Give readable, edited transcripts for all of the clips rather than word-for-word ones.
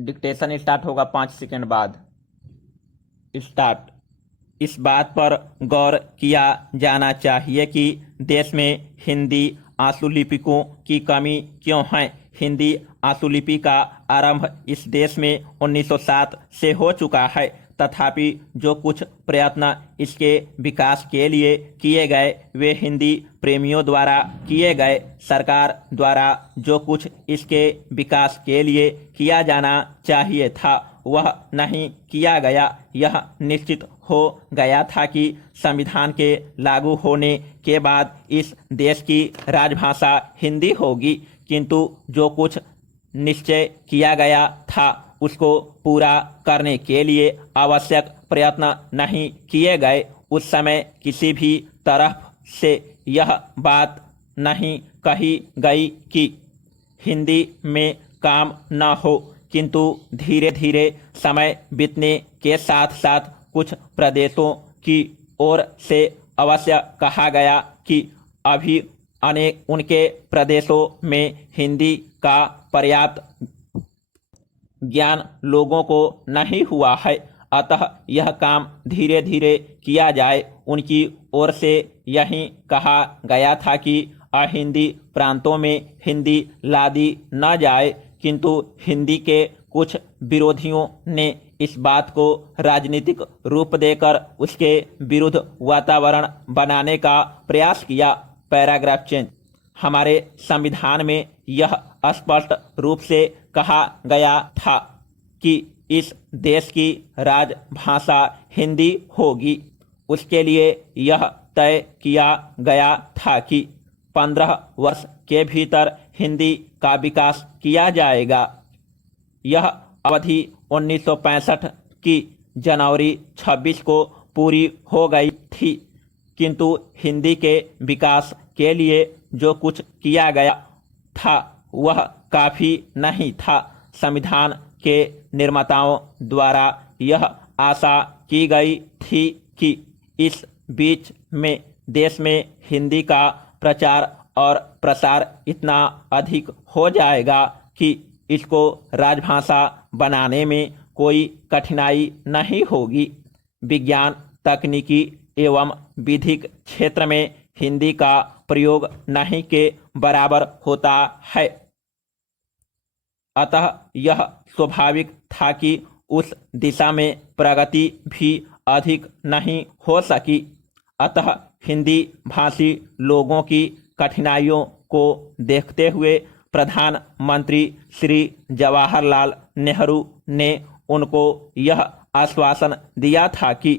Dictation start होगा 5 second बाद। Start. इस बात पर गौर किया जाना चाहिए कि देश में हिंदी आशुलिपिकों की कमी क्यों है। हिंदी आशुलिपि का आरंभ इस देश में 1907 से हो चुका है, तथापि जो कुछ प्रयत्न इसके विकास के लिए किए गए वे हिंदी प्रेमियों द्वारा किए गए। सरकार द्वारा जो कुछ इसके विकास के लिए किया जाना चाहिए था वह नहीं किया गया। यह निश्चित हो गया था कि संविधान के लागू होने के बाद इस देश की राजभाषा हिंदी होगी, किंतु जो कुछ निश्चय किया गया था उसको पूरा करने के लिए आवश्यक प्रयत्न नहीं किए गए। उस समय किसी भी तरफ से यह बात नहीं कही गई कि हिंदी में काम न हो, किंतु धीरे धीरे समय बीतने के साथ साथ कुछ प्रदेशों की ओर से अवश्य कहा गया कि अभी अनेक उनके प्रदेशों में हिंदी का पर्याप्त ज्ञान लोगों को नहीं हुआ है, अतः यह काम धीरे धीरे किया जाए। उनकी ओर से यही कहा गया था कि अहिंदी प्रांतों में हिंदी लादी न जाए, किंतु हिंदी के कुछ विरोधियों ने इस बात को राजनीतिक रूप देकर उसके विरुद्ध वातावरण बनाने का प्रयास किया। Paragraph change. हमारे संविधान में यह स्पष्ट रूप से कहा गया था कि इस देश की राजभाषा हिंदी होगी। उसके लिए यह तय किया गया था कि 15 वर्ष के भीतर हिंदी का विकास किया जाएगा। यह अवधि 1965 की जनवरी 26 को पूरी हो गई थी, किंतु हिंदी के विकास के लिए जो कुछ किया गया था वह काफ़ी नहीं था। संविधान के निर्माताओं द्वारा यह आशा की गई थी कि इस बीच में देश में हिंदी का प्रचार और प्रसार इतना अधिक हो जाएगा कि इसको राजभाषा बनाने में कोई कठिनाई नहीं होगी। विज्ञान, तकनीकी एवं विधिक क्षेत्र में हिंदी का प्रयोग नहीं के बराबर होता है, अतः यह स्वाभाविक था कि उस दिशा में प्रगति भी अधिक नहीं हो सकी। अतः हिंदी भाषी लोगों की कठिनाइयों को देखते हुए प्रधानमंत्री श्री जवाहरलाल नेहरू ने उनको यह आश्वासन दिया था कि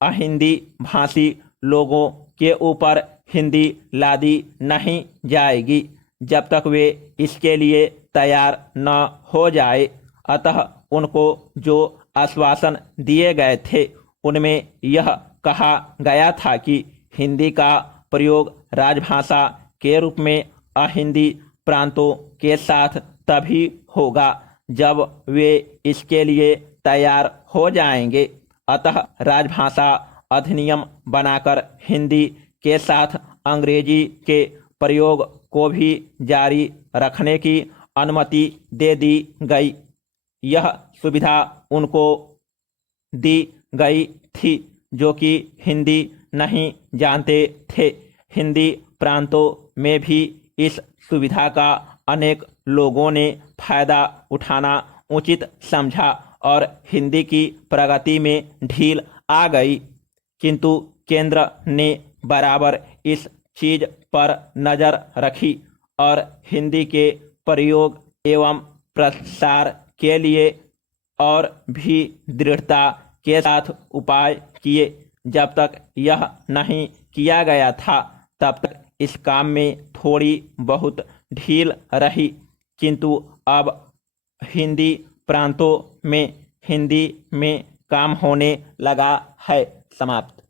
अहिंदी भाषी लोगों के ऊपर हिंदी लादी नहीं जाएगी जब तक वे इसके लिए तैयार न हो जाए। अतः उनको जो आश्वासन दिए गए थे उनमें यह कहा गया था कि हिंदी का प्रयोग राजभाषा के रूप में अहिंदी प्रांतों के साथ तभी होगा जब वे इसके लिए तैयार हो जाएंगे। अतः राजभाषा अधिनियम बनाकर हिंदी के साथ अंग्रेजी के प्रयोग को भी जारी रखने की अनुमति दे दी गई। यह सुविधा उनको दी गई थी जो कि हिंदी नहीं जानते थे। हिंदी प्रांतों में भी इस सुविधा का अनेक लोगों ने फायदा उठाना उचित समझा और हिंदी की प्रगति में ढील आ गई, किंतु केंद्र ने बराबर इस चीज पर नज़र रखी और हिंदी के प्रयोग एवं प्रसार के लिए और भी दृढ़ता के साथ उपाय किए। जब तक यह नहीं किया गया था तब तक इस काम में थोड़ी बहुत ढील रही, किंतु अब हिंदी प्रांतों में हिंदी में काम होने लगा है। समाप्त।